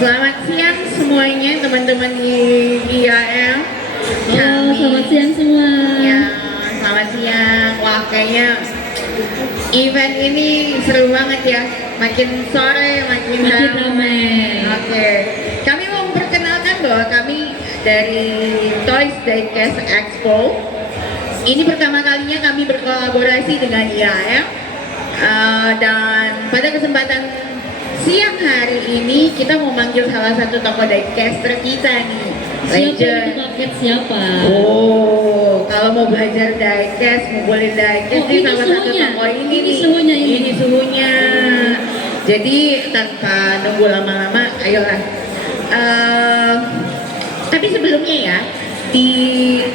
Selamat siang semuanya teman-teman di IAM. Selamat siang semua. Ya, selamat siang. Wah, kayaknya event ini seru banget ya. Makin sore makin ramai. Oke. Kami mau memperkenalkan bahwa kami dari Toys Diecast Expo. Ini pertama kalinya kami berkolaborasi dengan IAM. Dan pada kesempatan siang hari ini kita mau manggil salah satu tokoh diecaster kita nih. Siapa? Oh, kalau mau belajar diecast, mau boleh diecast nih salah satu tokoh ini nih. Ini suhunya. Jadi tanpa nunggu lama-lama, ayolah. Tapi sebelumnya ya, di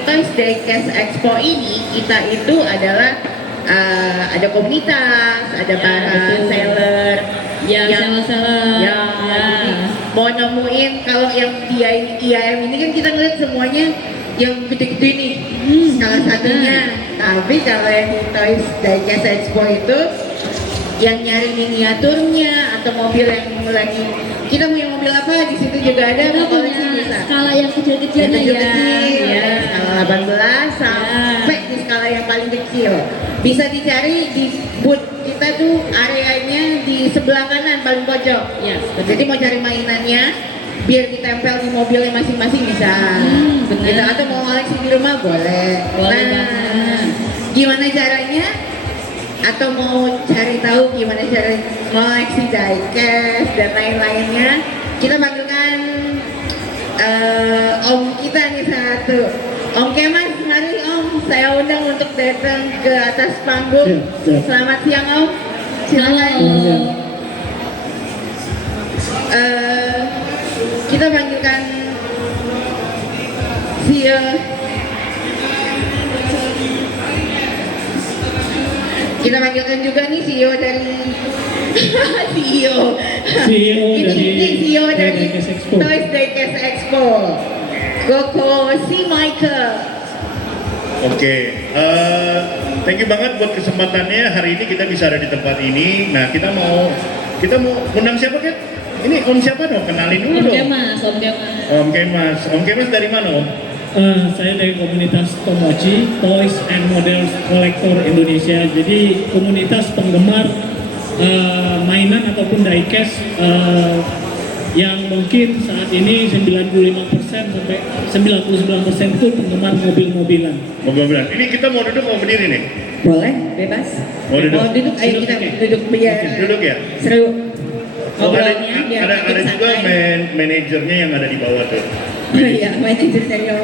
Toys Diecast Expo ini kita itu adalah ada komunitas, ada para seller yang seller. Jadi mau nemuin kalau yang di IAM ini kan kita ngeliat semuanya yang gede-gede nih, salah satunya. Tapi kalau yang di Toys Diecast Expo itu yang nyari miniaturnya atau mobil yang lagi kita punya mobil apa di situ juga ada, mau koleksi bisa. Skala yang kecil-kecilnya ya, skala 18 sampai di skala yang paling kecil. Bisa dicari di booth kita tuh, areanya di sebelah kanan paling pojok. Ya, jadi mau cari mainannya biar ditempel di mobilnya masing-masing bisa. Gitu. Atau mau koleksi di rumah boleh. Gimana caranya? Atau mau cari tahu gimana cara koleksi diecast dan lain-lainnya, kita panggilkan Om kita nih satu. Om Kemas, mari Om, saya undang untuk datang ke atas panggung. Selamat siang Om. Silakan. Kita panggilkan CEO. Kita panggilkan juga nih CEO dari ini CEO dari Toys Diecast Expo, Koko si Michael. Oke, thank you banget buat kesempatannya. Hari ini kita bisa ada di tempat ini. Nah, kita mau undang siapa kan? Ini Om siapa dong? Kenalin dulu dong. Om Kemas dari mana Om? Saya dari komunitas Tomochi, Toys and Models Collector Indonesia. Jadi komunitas penggemar mainan ataupun diecast yang mungkin saat ini 95% sampai 99% itu penggemar mobil-mobilan. Mobil-mobilan. Ini kita mau duduk mau berdiri nih? Boleh, bebas. Mau duduk? Ayo kita duduk biar duduk ya? Seru. Ada juga manajernya yang ada di bawah tuh. Iya, manajer saya.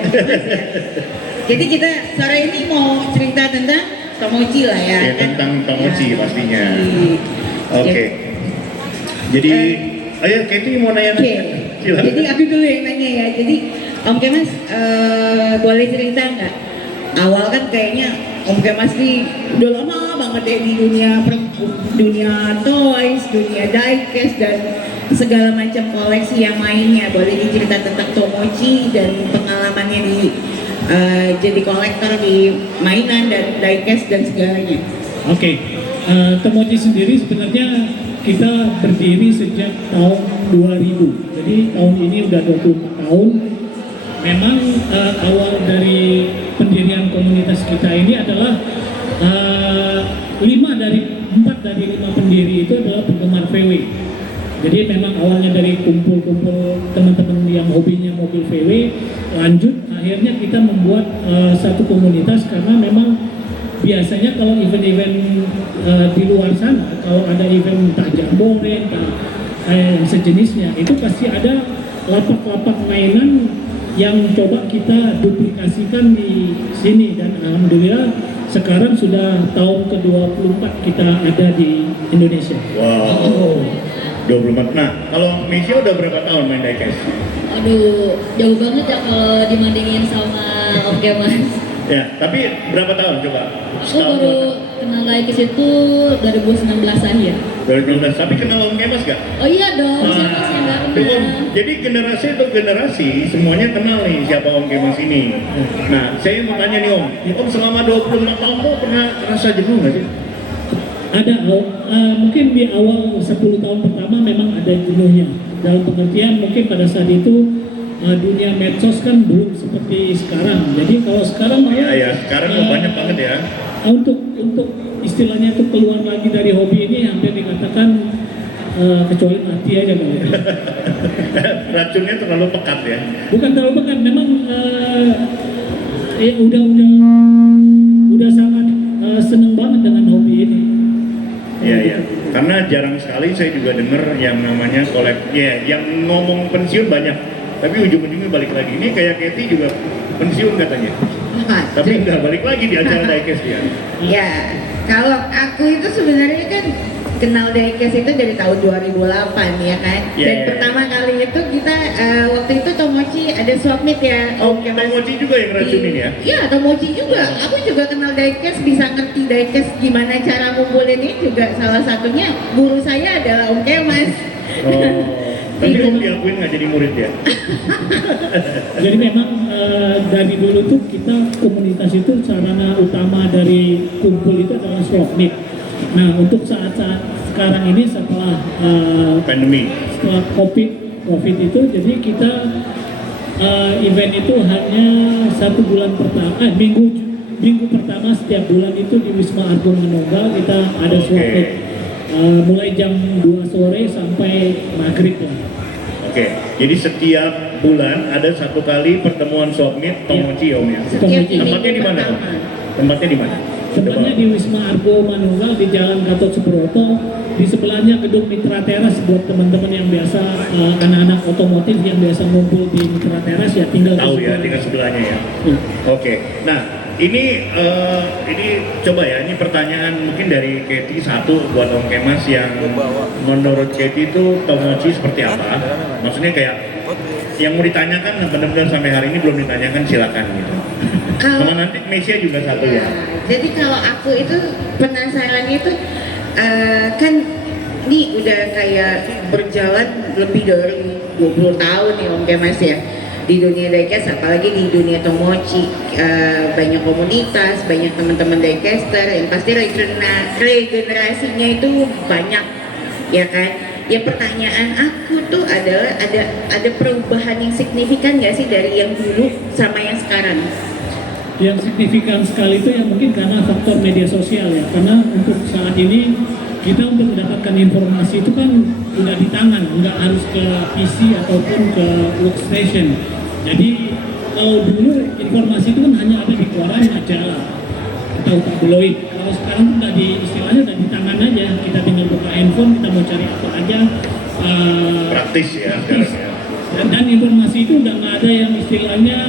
Jadi kita sore ini mau cerita tentang Tomochi lah ya. Ya, tentang Tomochi pastinya. Oke. Jadi, ayo Katie mau nanya. Jadi aku dulu yang nanya ya. Jadi Om Kemas boleh cerita nggak? Awal kan kayaknya Om Kemas nih udah lama banget ya di dunia toys, dunia diecast dan segala macam koleksi yang lainnya. Boleh dicerita tentang Tomochi dan pengalamannya di jadi kolektor di mainan dan diecast dan segalanya. Oke. Tomochi sendiri sebenarnya kita berdiri sejak tahun 2000. Jadi tahun ini udah 24 tahun. Memang awal dari pendirian komunitas kita ini adalah 4 dari 5 pendiri itu adalah penggemar VW. Jadi memang awalnya dari kumpul-kumpul teman-teman yang hobinya mobil VW, lanjut akhirnya kita membuat satu komunitas karena memang biasanya kalau event-event di luar sana, kalau ada event entah jambore, entah yang sejenisnya, itu pasti ada lapak-lapak mainan yang coba kita duplikasikan di sini. Dan alhamdulillah sekarang sudah tahun ke-24 kita ada di Indonesia. Wow, 24. Nah, kalau Misha udah berapa tahun main diecast? Aduh, jauh banget ya kalau dibandingin sama Om Kemas. Ya, tapi berapa tahun coba? Aku baru kenal diecast itu 2019 akhir. 2019, tapi kenal Om Kemas gak? Oh iya dong, siapa sih yang gak kenal? Jadi generasi itu generasi semuanya kenal nih siapa Om Kemas ini. Nah, saya mau tanya nih Om selama 24 tahun kok pernah rasa jenuh gak sih? Ada, mungkin di awal 10 tahun pertama memang ada jenuhnya. dalam pengertian mungkin pada saat itu dunia medsos kan belum seperti sekarang. Jadi kalau sekarang Ya, sekarang banyak banget ya. untuk istilahnya itu keluar lagi dari hobi ini hampir dikatakan kecuali mati aja kalau ya. Racunnya terlalu pekat ya. Bukan terlalu pekat, memang udah sangat seneng banget dengan hobi ini. Iya. Karena jarang sekali saya juga dengar yang namanya yang ngomong pensiun banyak, tapi ujung-ujungnya balik lagi. Ini kayak Katy juga pensiun katanya, tapi nggak balik lagi di acara diecast ya. Ya, kalau aku itu sebenarnya kan kenal diecast itu dari tahun 2008 ya kan. Dan pertama kali itu kita waktu itu Tomochi ada swap meet ya. Tomochi juga yang racunin ya? Iya, Tomochi juga. Aku juga kenal diecast, bisa ngerti diecast gimana cara ngumpulin ini juga salah satunya guru saya adalah Om Kemas. Tapi Om diakuin nggak jadi murid ya? Jadi memang dari dulu tuh kita komunitas itu sarana utama dari kumpul itu adalah swap meet. Nah untuk saat-saat sekarang ini setelah Pandemi. setelah COVID itu, jadi kita event itu hanya 1 bulan pertama, minggu pertama setiap bulan itu di Wisma Argo Manunggal kita ada swap meet. Mulai jam 2 sore sampai maghrib lah. Oke, jadi setiap bulan ada 1 kali pertemuan swap meet Tomochi Om ya? Setiap Tempatnya di mana Om? Tempatnya di mana? Tempatnya di Wisma Argo Manunggal di Jalan Gatot Subroto, di sebelahnya gedung Mitra Teras. Buat teman-teman yang biasa anak-anak otomotif yang biasa ngumpul di Mitra Teras ya tinggal Tahu di ya, tinggal sebelahnya ya. Ya. Oke, nah ini coba ya, ini pertanyaan mungkin dari Katy satu buat Om Kemas yang menurut Katy itu Tomochi seperti apa? Maksudnya kayak yang mau ditanyakan benar-benar sampai hari ini belum ditanyakan, silakan gitu. Sama nanti Mesia juga satu ya. Jadi kalau aku itu penasarannya itu kan ini udah kayak berjalan lebih dari 20 tahun nih Om Kemas ya di dunia diecast, apalagi di dunia Tomochi. Banyak komunitas, banyak teman-teman diecaster yang pasti regenerasinya itu banyak ya kan. Ya pertanyaan aku tuh adalah ada perubahan yang signifikan nggak sih dari yang dulu sama yang sekarang? Yang signifikan sekali itu yang mungkin karena faktor media sosial ya, karena untuk saat ini kita untuk mendapatkan informasi itu kan udah di tangan, nggak harus ke PC ataupun ke workstation. Jadi kalau dulu informasi itu kan hanya ada di koran, majalah atau tabloid. Kalau sekarang tuh udah istilahnya udah di tangan aja, kita tinggal buka handphone, kita mau cari apa aja. Praktis ya. Praktis. Sekarang ya. Dan informasi itu udah nggak ada yang istilahnya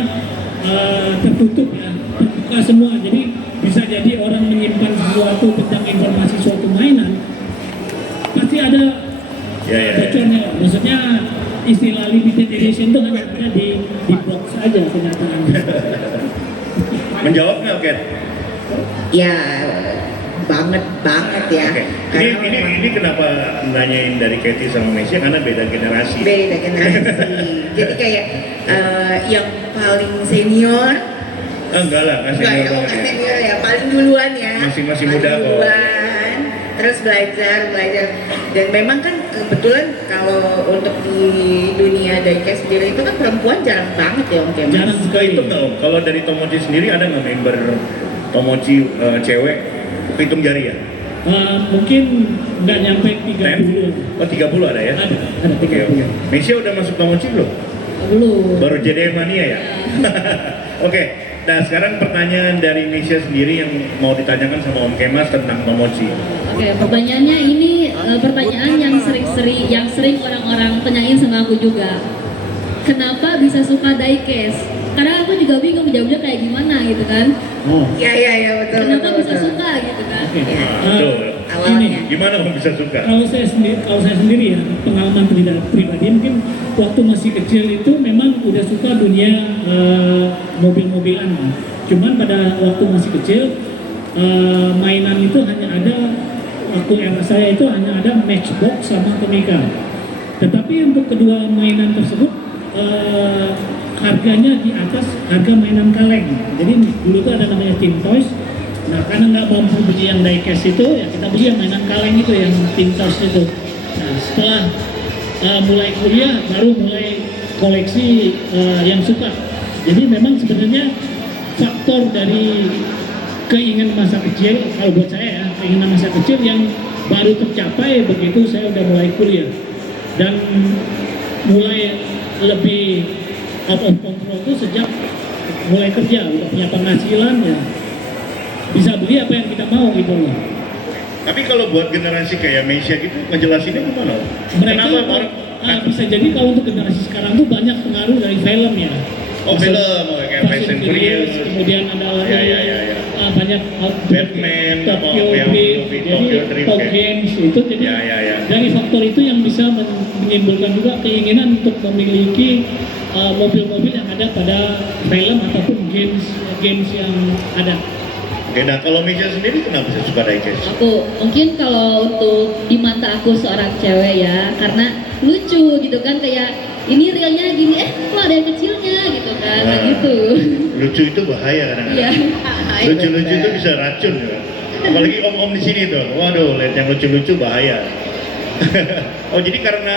tertutup ya, terbuka semua. Jadi bisa jadi orang menyimpan sesuatu tentang informasi suatu mainan, pasti ada bocornya. Maksudnya istilah limited edition itu hanya ada di box aja kenyataannya. Menjawab nggak Kat? Ya banget ya. Oke. Karena Ini kenapa nanyain dari Katy sama Mesia, karena beda generasi. beda generasi. Jadi kayak yang paling senior Enggak lah, masih enggak ya, banget bukan ya. senior ya, paling duluan ya. Masih Paling muda kok. duluan, terus belajar. Dan memang kan kebetulan kalau untuk di dunia diecast sendiri itu kan perempuan jarang banget ya Om Kemas. Jarang sekali. Itu nggak Om? Kalau dari Tomochi sendiri ada nggak member Tomochi cewek? Hitung jari ya? Mungkin nggak nyampe 30. Oh 30 ada ya? Ada Oke. 30. Mesia udah masuk Tomochi belum? Belum. Baru JDM Mania ya? Oke, nah sekarang pertanyaan dari Mesia sendiri yang mau ditanyakan sama Om Kemas tentang Tomochi. Oke, pertanyaannya ini pertanyaan yang sering orang-orang tanyain sama aku juga. Kenapa bisa suka diecast? Karena aku juga bingung jawabnya kayak gimana gitu kan. Oh. Ya betul. Kenapa betul, bisa betul. suka gitu kan. Oke. Betul. Awalnya. Gimana Om bisa suka? Kalau saya sendiri ya, pengalaman pribadi mungkin waktu masih kecil itu memang udah suka dunia mobil-mobilan. Cuman pada waktu masih kecil mainan itu hanya ada, waktu era saya itu hanya ada Matchbox sama Tomica. Tetapi untuk kedua mainan tersebut harganya di atas harga mainan kaleng. Jadi dulu tuh ada namanya Tin Toys. Nah karena nggak mampu beli yang diecast itu, ya kita beli yang mainan kaleng itu, yang Tin Toys itu. Nah setelah mulai kuliah baru mulai koleksi yang suka. Jadi memang sebenarnya faktor dari keinginan masa kecil, kalau buat saya ya, keinginan masa kecil yang baru tercapai begitu saya udah mulai kuliah dan mulai lebih out of control itu sejak mulai kerja, udah punya penghasilan ya, bisa beli apa yang kita mau gitu loh. Tapi kalau buat generasi kayak Mesia gitu, ngejelasinnya gimana? Mereka Kenapa orang? bisa jadi kalau untuk generasi sekarang tuh banyak pengaruh dari film ya. Oh film, kayak Fast and Furious, kemudian ada lagi ya. banyak Batman, Tokyo yang Drift, movie jadi Tokyo Drift, Top kayak. Games itu jadi Ya. dari faktor itu yang bisa menimbulkan juga keinginan untuk memiliki mobil-mobil yang ada pada film ataupun games yang ada. Oke, nah kalau Mesia sendiri kenapa sih suka diecast? Aku mungkin kalau untuk di mata aku seorang cewek ya, karena lucu gitu kan, kayak ini realnya gini, kok ada yang kecilnya gitu kan, Nah. gitu. Lucu itu bahaya kadang-kadang. Iya. Lucu-lucu itu bisa racun ya. Apalagi om-om di sini tuh, waduh, lihat yang lucu-lucu bahaya. Oh jadi karena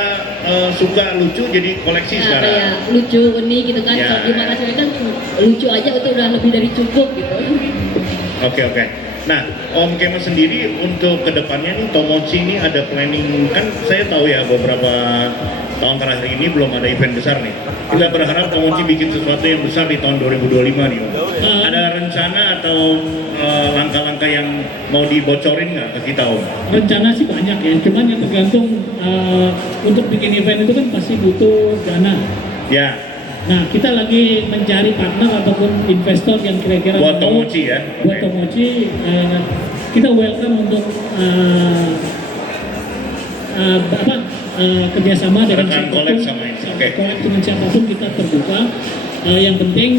suka lucu jadi koleksi Nah, sekarang. kayak lucu, unik gitu kan. Ya, Kalau di mata ya. cewek kan lucu aja itu udah lebih dari cukup gitu. Oke. Nah, Om Kemas sendiri untuk kedepannya nih Tomochi ini ada planning, kan saya tahu ya beberapa tahun terakhir ini belum ada event besar nih. Kita berharap Tomochi bikin sesuatu yang besar di tahun 2025 nih Om. Ada rencana atau langkah-langkah yang mau dibocorin nggak ke kita Om? Rencana sih banyak ya, cuman yang tergantung untuk bikin event itu kan pasti butuh dana. Ya, Nah, kita lagi mencari partner ataupun investor yang kira-kira buat mau- Tomochi ya? Buat Oke. Tomochi, kita welcome untuk kerjasama dengan Rekan collab sama ini. Oke. collab dengan siapapun kita terbuka. Yang penting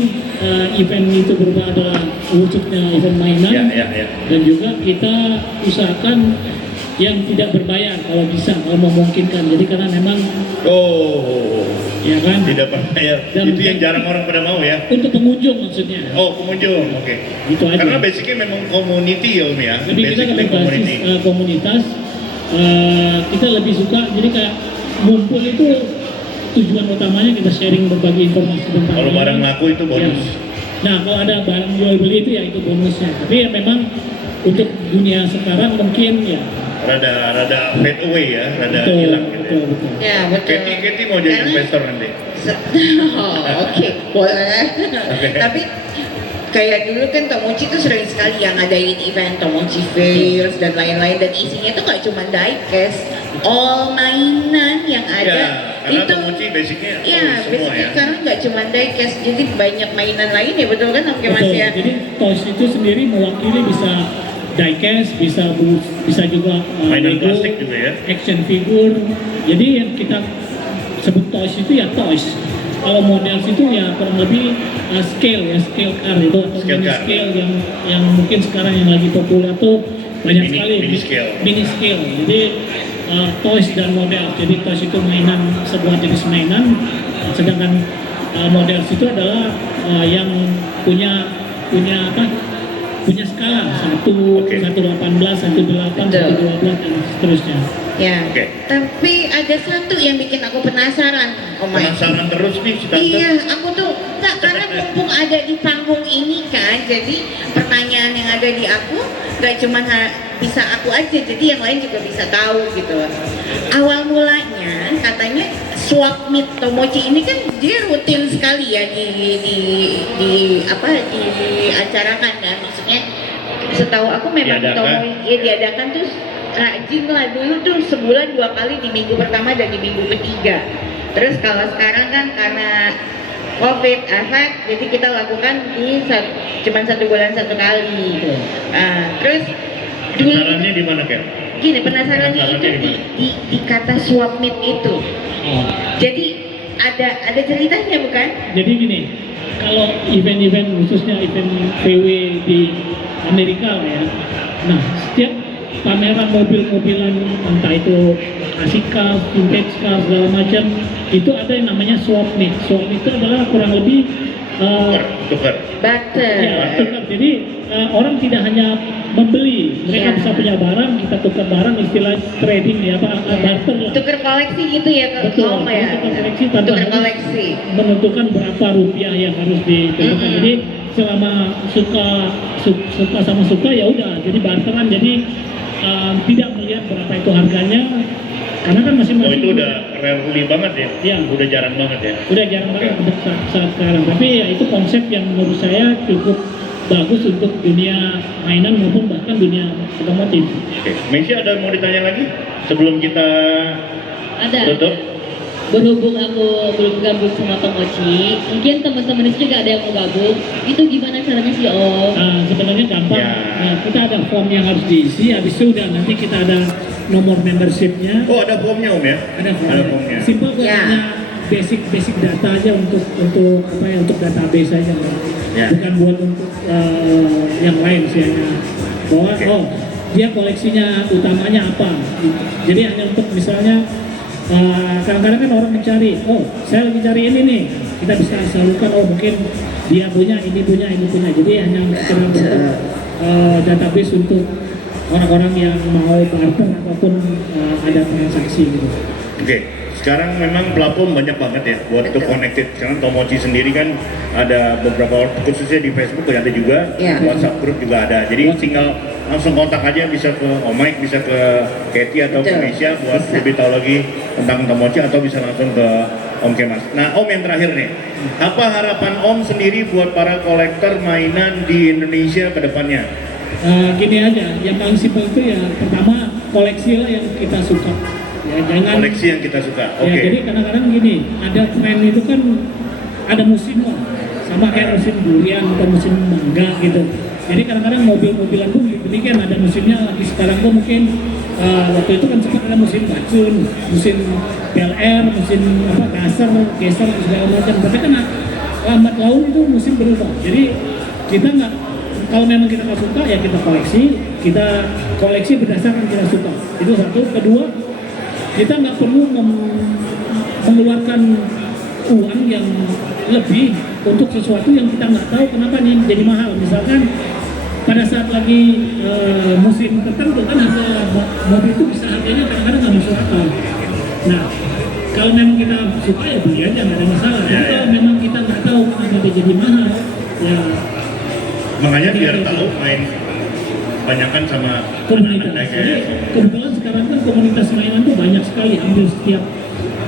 event itu berupa adalah wujudnya event mainan. Ya. Dan juga kita usahakan yang tidak berbayar kalau bisa, kalau memungkinkan. Jadi karena memang Oh, ya kan tidak berbayar. Dan- Itu yang jarang orang pada mau ya? untuk pengunjung maksudnya. Oh, pengunjung, oke. Gitu aja. Karena basicnya memang community ya Om ya? Lebih kita Basically kalau basis komunitas, kita lebih suka jadi kayak ngumpul itu tujuan utamanya kita sharing berbagi informasi tentang Kalau mainan. barang laku itu bonus. Ya. Nah kalau ada barang jual beli itu ya itu bonusnya. Tapi ya memang untuk dunia sekarang mungkin ya Rada fade away ya, rada betul, hilang gitu ya. betul. Ya betul. Katie mau jadi Karena- investor nanti? Oh, oke, boleh. Oke. Tapi kayak dulu kan Tomochi tuh sering sekali yang ngadain event Tomochi Fails dan lain-lain, dan isinya tuh gak cuma diecast, all mainan yang ada Ya, karena itu. Tomochi basicnya Ya, semua basically ya. sekarang nggak cuma diecast, jadi banyak mainan lain ya, betul kan Oke Mas Betul. ya? Jadi toys itu sendiri mewakili bisa diecast, bisa juga Mainan Lego, plastik juga ya. action figure. Jadi yang kita sebut toys itu ya toys. Kalau models itu ya kurang lebih scale car itu atau Scale mini car. scale yang mungkin sekarang yang lagi populer tuh banyak Mini- sekali mini scale. Mini scale. Jadi toys dan model. Jadi toys itu mainan, sebuah jenis mainan, sedangkan models itu adalah yang punya skala 1, Oke. 118, 108, Betul. 112 dan seterusnya. Ya. Oke. Tapi ada satu yang bikin aku penasaran, Om Mai. Penasaran terus nih si Tante. Iya, aku tuh nggak, karena mumpung ada di panggung ini kan, jadi pertanyaan yang ada di aku nggak cuma bisa aku aja, jadi yang lain juga bisa tahu gitu loh. Awal mulanya katanya swap meet Tomochi ini kan dia rutin sekali ya diacarakan kan, maksudnya setahu aku memang Diadakan. diadakan tuh rajin lah, dulu tuh sebulan 2 kali, di minggu pertama dan di minggu ketiga. Terus kalau sekarang kan karena COVID efek, jadi kita lakukan cuman 1 bulan 1 kali. Terus dulu Penasarannya di mana Ken? gini, penasarannya itu Penasarannya di kata swap meet itu. Oh. Jadi ada ceritanya bukan? Jadi gini, kalau event-event khususnya event VW di Amerika lah ya, nah setiap pameran mobil-mobilan entah itu klasik car, vintage car segala macam, itu ada yang namanya swap meet. Swap meet itu adalah kurang lebih Tukar. Barter. Ya, tukar. Jadi orang tidak hanya membeli, mereka Ya. bisa punya barang, kita tukar barang, istilah trading ya, barter lah. Tuker koleksi gitu ya ke Betul, Om ya. tukar koleksi tanpa Tuker harus koleksi. menentukan berapa rupiah yang harus ditentukan. Jadi selama suka sama suka ya udah, jadi barteran. Jadi tidak melihat berapa itu harganya, karena kan Oh masing-masing itu udah rarely banget ya? Iya. Udah jarang banget ya? udah jarang banget Oke. untuk saat sekarang. Tapi ya itu konsep yang menurut saya cukup bagus untuk dunia mainan maupun bahkan dunia otomotif. Oke, Messi ada mau ditanya lagi sebelum kita Ada. tutup? Berhubung aku belum gabung sama Tomochi, mungkin teman-teman itu juga ada yang mau gabung. Itu gimana caranya sih Om? Sebenarnya gampang. Ya. Kita ada form yang harus diisi, habis itu udah nanti kita ada nomor membershipnya. Oh ada formnya Om ya? Ada Ada formnya. Simple kok, Ya. hanya basic data aja untuk apa ya, untuk database aja. Ya. Bukan buat untuk yang lain sih, hanya bahwa Oke. dia koleksinya utamanya apa. Jadi hanya untuk misalnya kadang-kadang kan orang mencari, saya lagi cari ini nih, kita bisa salurkan, mungkin dia punya, ini punya. Jadi hanya sekedar untuk database untuk orang-orang yang mau barter ataupun ada transaksi gitu. Oke, sekarang memang platform banyak banget ya buat to connected. Sekarang Tomochi sendiri kan ada beberapa khususnya di Facebook ada juga, Ya. WhatsApp group juga ada. Jadi tinggal langsung kontak aja, bisa ke Om Mike, bisa ke Katie atau ke Betul. Mesia buat Bisa. lebih tahu lagi tentang Tomochi, atau bisa langsung ke Om Kemas. Nah Om, yang terakhir nih, apa harapan Om sendiri buat para kolektor mainan di Indonesia ke depannya? Gini aja, yang paling simpel itu ya pertama koleksi lah yang kita suka. Ya jangan. Koleksi yang kita suka. Ya, Oke. jadi kadang-kadang gini, ada tren itu kan ada musim lah, sama kayak musim durian atau musim mangga gitu. Jadi kadang-kadang mobil-mobilan pun demikian, ada musimnya lagi sekarang tuh mungkin waktu itu kan sempat ada musim bacun, musim Bel Air, musim apa kasar, geser segala macam. Tapi kan lambat laun itu musim berubah. Jadi kita nggak, kalau memang kita nggak suka ya kita koleksi berdasarkan kita suka. Itu satu. Kedua, kita nggak perlu mengeluarkan uang yang lebih untuk sesuatu yang kita nggak tahu kenapa nih jadi mahal. Misalkan pada saat lagi musim tertentu kan harga mobil itu bisa harganya kadang-kadang nggak masuk akal. Nah, kalau memang kita suka ya beli aja, nggak ada masalah. Tapi kalau memang kita nggak tahu kenapa dia jadi mahal, ya Makanya biar tahu main banyakan sama komunitas. anak-anak Jadi kayak kebetulan sekarang kan komunitas mainan tuh banyak sekali, hampir setiap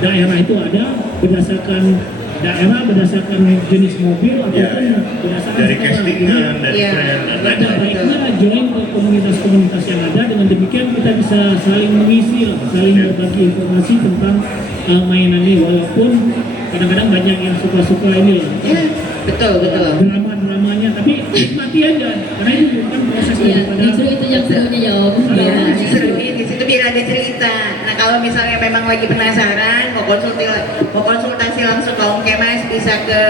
daerah itu ada berdasarkan daerah, berdasarkan jenis mobil ataupun ya. berdasarkan Dari sekolah. castingan, dari Iya. brand, dan Ada lain-lain. baiknya join ke komunitas-komunitas yang ada, dengan demikian kita bisa saling mengisi lah, saling Ya. berbagi informasi tentang mainan ini, walaupun kadang-kadang banyak yang suka-suka ini lah Ya, betul. drama-dramanya, tapi nikmati aja karena itu bukan proses Iya, daripada justru itu yang serunya ya Om. Iya, Iya. diseruin di situ biar ada cerita. Nah, kalau misalnya memang lagi penasaran, mau konsultasi langsung ke Om Kemas, bisa ke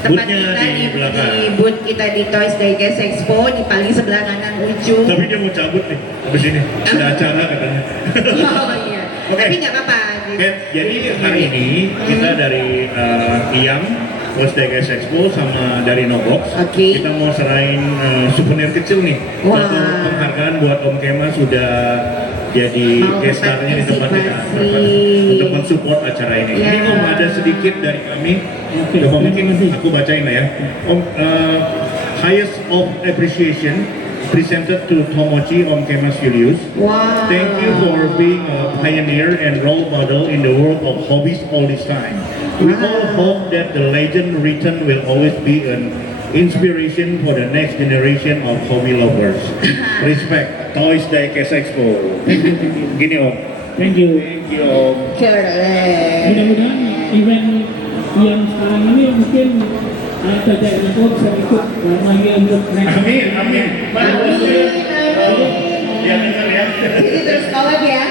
tempat Boothnya kita di belakang. di booth kita di Toys Diecast Expo di paling sebelah kanan ujung. Tapi dia mau cabut nih, habis ini ada acara katanya. Oh iya. Oke. Tapi nggak apa-apa. Jadi hari ini kita dari IAM, Toys Diecast Expo, sama dari Nobox, Oke. kita mau serain souvenir kecil nih. Wah. Satu penghargaan buat Om Kemas sudah jadi Mau guest star-nya di tempat kita partisipasi. untuk mensupport acara ini. Ya. Ini Om ada sedikit dari kami. Oke, Coba mungkin terima kasih. aku bacain lah ya. Om, highest of appreciation presented to Tomochi Om Kemas Julius. Wow. Thank you for being a pioneer and role model in the world of hobbies all this time. We all hope that the legend written will always be an inspiration for the next generation of hobby lovers. Respect, Toys Diecast Expo. Gini Om. thank you. Thank you Om. Keren. Mudah-mudahan event yang sekarang ini mungkin terjadi itu bisa ikut lagi untuk next. Amin, amin. Ya dengar ya. Jadi terus collab ya.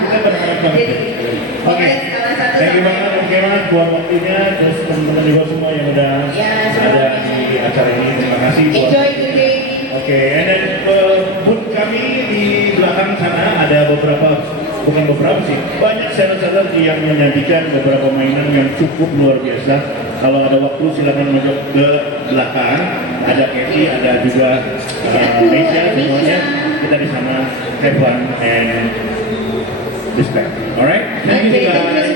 Kita berharap banget. Jadi, Oke, pokoknya skala satu thank you sampai banget Om Kemas buat waktunya, terus teman-teman juga semua yang udah Ya, semua. ada di acara ini. Terima kasih buat. enjoy today. Oke, and then booth kami di belakang sana ada bukan beberapa sih, banyak seller-seller yang menyajikan beberapa mainan yang cukup luar biasa. Kalau ada waktu silakan menunjuk ke belakang. Ada Kathy, ada juga Meisha, semuanya kita di sana have fun and respect. Alright? Oke, thank you